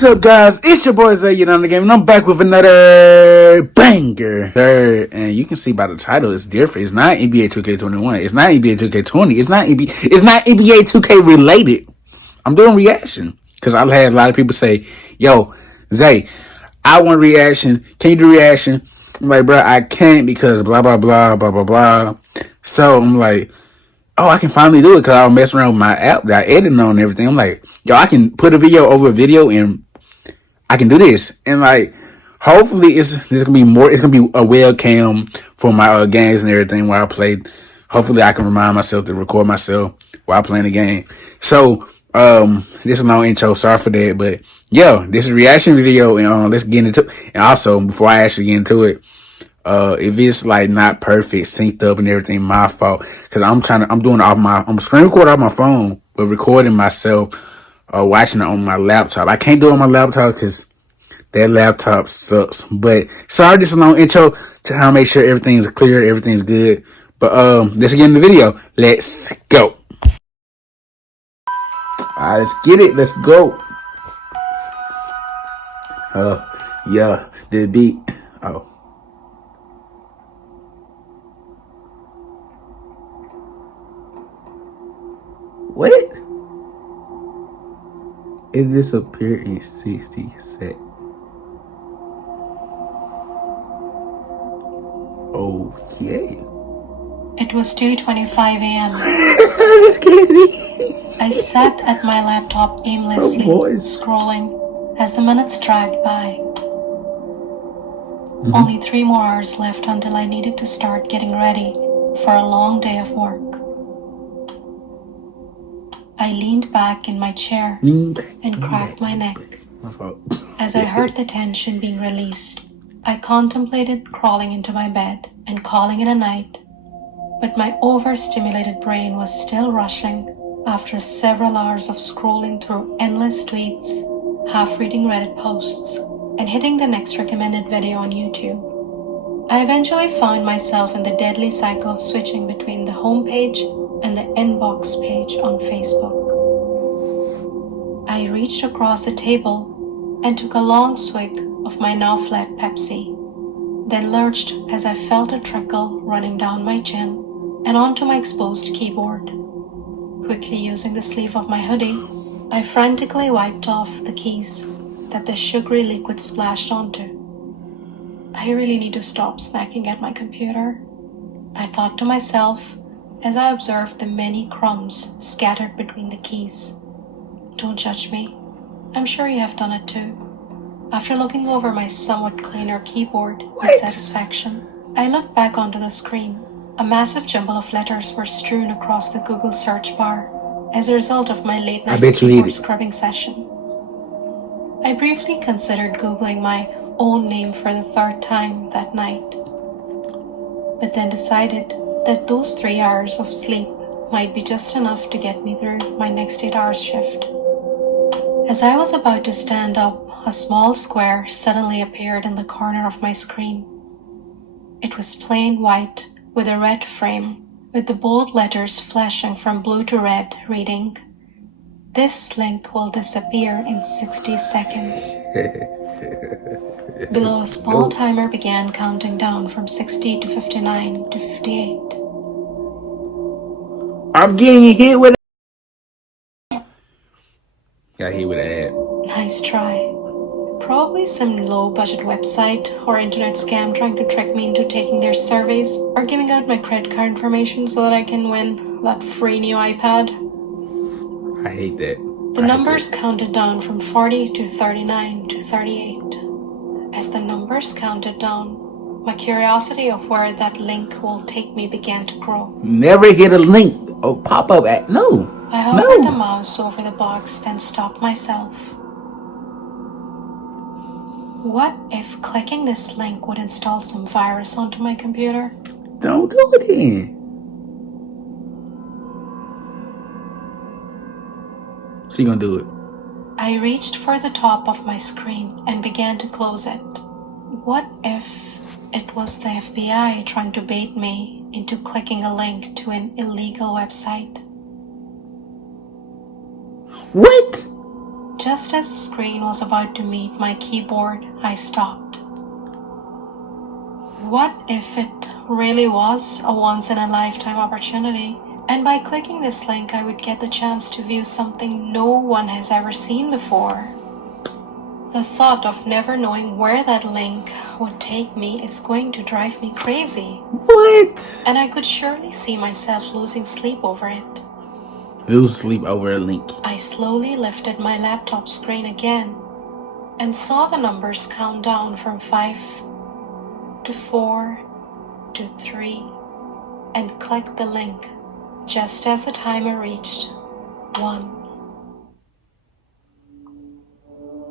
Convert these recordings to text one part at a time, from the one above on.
What's up, guys? It's your boy Zay Out You Diigggg, and I'm back with another banger. And you can see by the title, it's different. It's not NBA 2K21. It's not NBA 2K20. It's not NBA 2K related. I'm doing reaction because I've had a lot of people say, "Yo, Zay, I want reaction. Can you do reaction?" I'm like, bro, I can't because blah blah blah blah blah blah. So I'm like, oh, I can finally do it because I was messing around with my app that I edited on and everything. I'm like, yo, I can put a video over a video and I can do this. And like, hopefully there's gonna be more. It's gonna be a webcam for my games and everything while I play. Hopefully I can remind myself to record myself while playing the game. So this is a long intro. Sorry for that, but yo, this is a reaction video, and let's get into it. And also, before I actually get into it, if it's like not perfect, synced up and everything, my fault. Cause I'm doing it off I'm screen recording off my phone, but recording myself, watching it on my laptop. I can't do it on my laptop cause that laptop sucks. But sorry, this is a long intro to make sure everything's clear, everything's good. But let's get in the video. Let's go. Alright, let's get it. Let's go. Yeah, the beat. Oh. What? It disappeared in 60 seconds. Okay. It was 2:25 a.m. This crazy. I sat at my laptop aimlessly, scrolling as the minutes dragged by. Only 3 more hours left until I needed to start getting ready for a long day of work. I leaned back in my chair and cracked my neck. As I heard the tension being released, I contemplated crawling into my bed and calling it a night, but my overstimulated brain was still rushing after several hours of scrolling through endless tweets, half-reading Reddit posts, and hitting the next recommended video on YouTube. I eventually found myself in the deadly cycle of switching between the homepage and the inbox page on Facebook. I reached across the table and took a long swig of my now flat Pepsi, then lurched as I felt a trickle running down my chin and onto my exposed keyboard. Quickly using the sleeve of my hoodie, I frantically wiped off the keys that the sugary liquid splashed onto. I really need to stop snacking at my computer, I thought to myself as I observed the many crumbs scattered between the keys. Don't judge me. I'm sure you have done it too. After looking over my somewhat cleaner keyboard with satisfaction, I looked back onto the screen. A massive jumble of letters were strewn across the Google search bar as a result of my late night keyboard scrubbing session. I briefly considered Googling my own name for the 3rd time that night, but then decided that those 3 hours of sleep might be just enough to get me through my next 8 hours shift. As I was about to stand up, a small square suddenly appeared in the corner of my screen. It was plain white with a red frame, with the bold letters flashing from blue to red, reading, "This link will disappear in 60 seconds. Below, a small timer began counting down from 60 to 59 to 58. I'm getting hit with Got hit with an ad. Nice try. Probably some low-budget website or internet scam trying to trick me into taking their surveys or giving out my credit card information so that I can win that free new iPad. I hate that. The numbers counted down from 40 to 39 to 38. As the numbers counted down, my curiosity of where that link will take me began to grow. Never hit a link or pop-up ad. No. I hovered the mouse over the box, then stopped myself. What if clicking this link would install some virus onto my computer? Don't do it then. She gonna do it. I reached for the top of my screen and began to close it. What if it was the FBI trying to bait me into clicking a link to an illegal website? What? Just as the screen was about to meet my keyboard, I stopped. What if it really was a once-in-a-lifetime opportunity, and by clicking this link I would get the chance to view something no one has ever seen before? The thought of never knowing where that link would take me is going to drive me crazy. What? And I could surely see myself losing sleep over it. Lose sleep over a link. I slowly lifted my laptop screen again and saw the numbers count down from 5 to 4 to 3 and clicked the link just as the timer reached 1.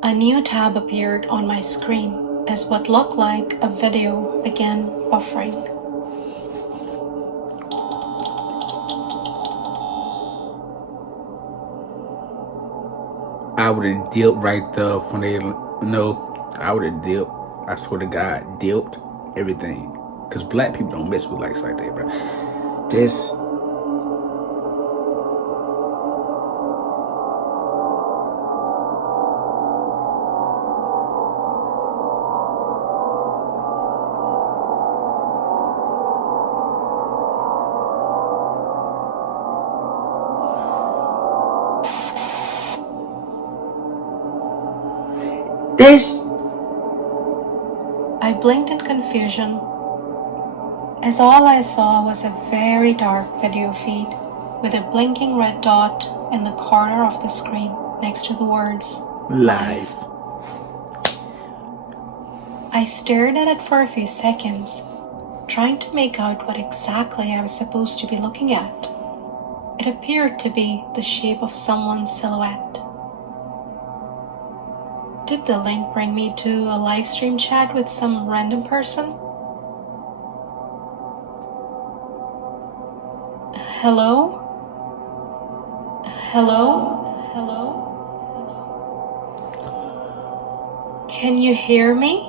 A new tab appeared on my screen as what looked like a video began buffering. I would have dipped right there from there. No, I would have dipped. I swear to God, dipped everything. Because black people don't mess with likes like that, bro. This. I blinked in confusion, as all I saw was a very dark video feed with a blinking red dot in the corner of the screen next to the words Live. I stared at it for a few seconds, trying to make out what exactly I was supposed to be looking at. It appeared to be the shape of someone's silhouette. Did the link bring me to a live stream chat with some random person? Hello? Hello? Hello? Can you hear me?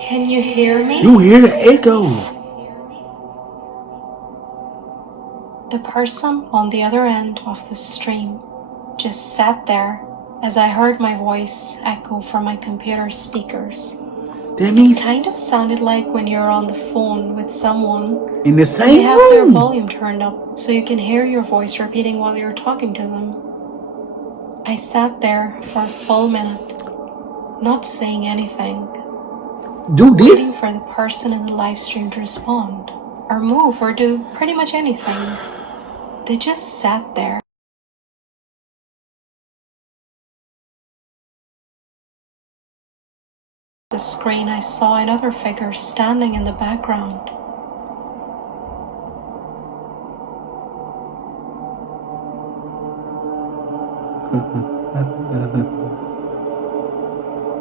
Can you hear me? You hear the echo. The person on the other end of the stream just sat there as I heard my voice echo from my computer speakers. That means It kind of sounded like when you're on the phone with someone in the and same they have their room. volume turned up so you can hear your voice repeating while you're talking to them. I sat there for a full minute, not saying anything, Do waiting this. for the person in the live stream to respond, or move, or do pretty much anything. They just sat there. The screen, I saw another figure standing in the background.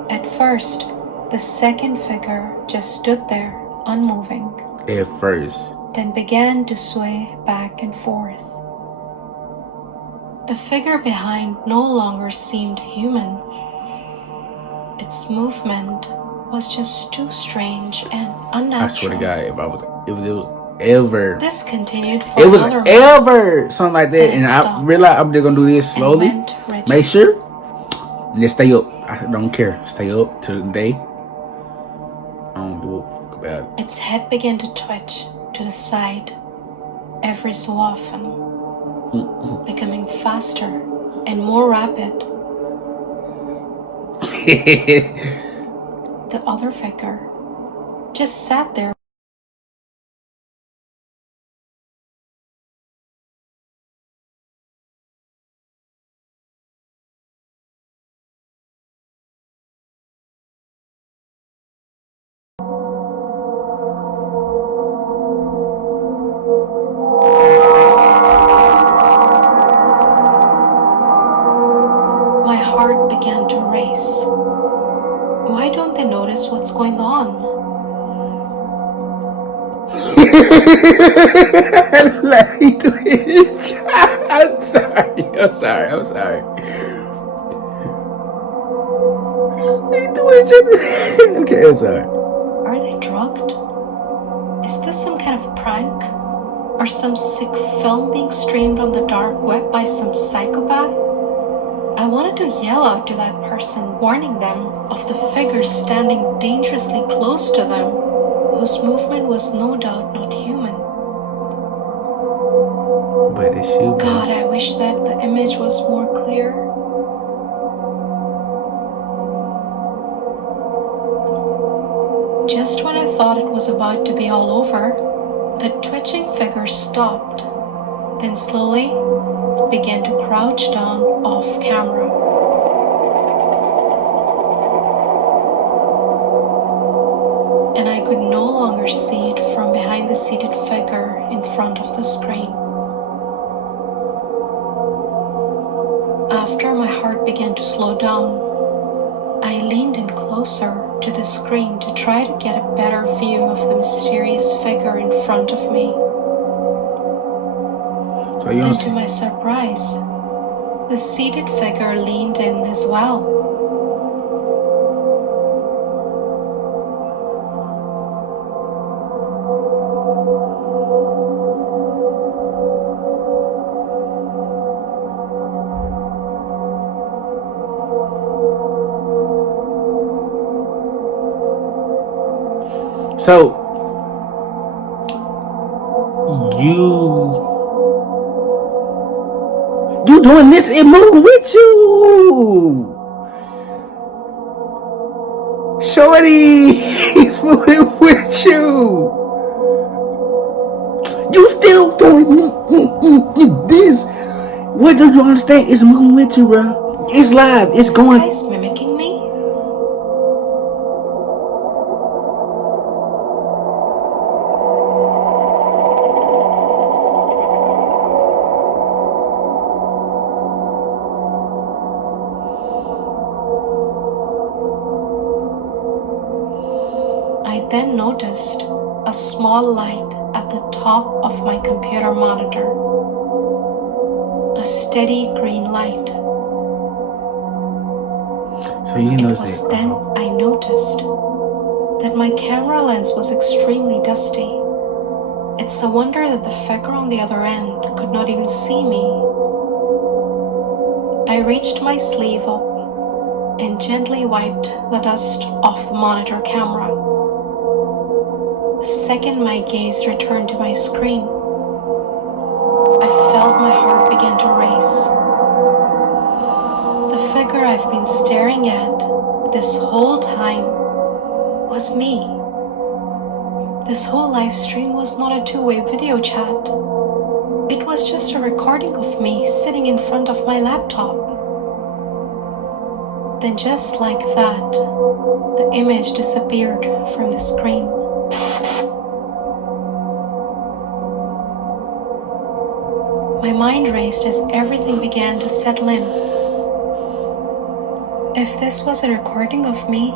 At first, the second figure just stood there, unmoving, At first. then began to sway back and forth. The figure behind no longer seemed human. Its movement was just too strange and unnatural. I swear to God, if it was ever, This continued for it was another minute. ever something like that, Then and it I stopped realized I'm just gonna do this and slowly. went rigid. Make sure, and just stay up. I don't care. Stay up till the day. I don't give a fuck about it. Its head began to twitch to the side every so often, becoming faster and more rapid. The other figure just sat there. My heart began to race. Why don't they notice what's going on? I'm sorry. I'm sorry. I'm sorry. They do each other. Okay, I'm sorry. Are they drugged? Is this some kind of prank? Or some sick film being streamed on the dark web by some psychopath? wanted to yell out to that person, warning them of the figure standing dangerously close to them, whose movement was no doubt not human. But it's you, bro. God, I wish that the image was more clear. Just when I thought it was about to be all over, the twitching figure stopped. Then slowly, it began to crouch down off camera. And I could no longer see it from behind the seated figure in front of the screen. After my heart began to slow down, I leaned in closer to the screen to try to get a better view of the mysterious figure in front of me. So you Then, don't to my surprise, the seated figure leaned in as well. So you doing this and moving with you, shorty. He's moving with you. You still doing this? What do you understand? It's moving with you, bro. It's live. It's going. This guy's mimicking me? I then noticed a small light at the top of my computer monitor. A steady green light. So you didn't It notice was it. then I noticed that my camera lens was extremely dusty. It's a wonder that the figure on the other end could not even see me. I reached my sleeve up and gently wiped the dust off the monitor camera. The second my gaze returned to my screen, I felt my heart begin to race. The figure I've been staring at this whole time was me. This whole live stream was not a two-way video chat. It was just a recording of me sitting in front of my laptop. Then just like that, the image disappeared from the screen. My mind raced as everything began to settle in. If this was a recording of me,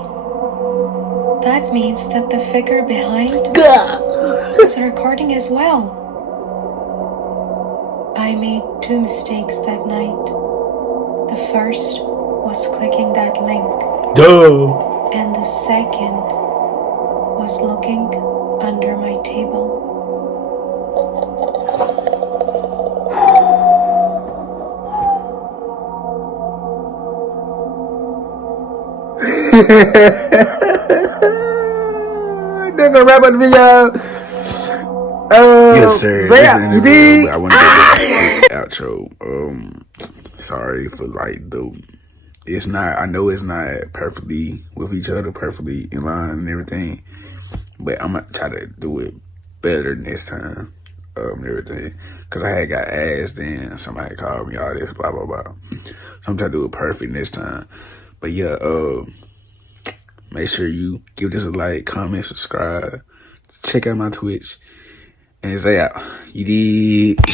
that means that the figure behind was a recording as well. I made two mistakes that night. The first was clicking that link. Duh. And the second was looking under my table. They're gonna wrap up the video. Yes, sir. Zay Out You Diigg. I want to do the outro. Sorry for like it's not. I know it's not perfectly with each other, perfectly in line and everything, but I'm gonna try to do it better next time. And everything, cause I had got asked and somebody called me all this blah blah blah. So I'm trying to do it perfect next time. But yeah, make sure you give this a like, comment, subscribe, check out my Twitch, and Zay Out You Diigg.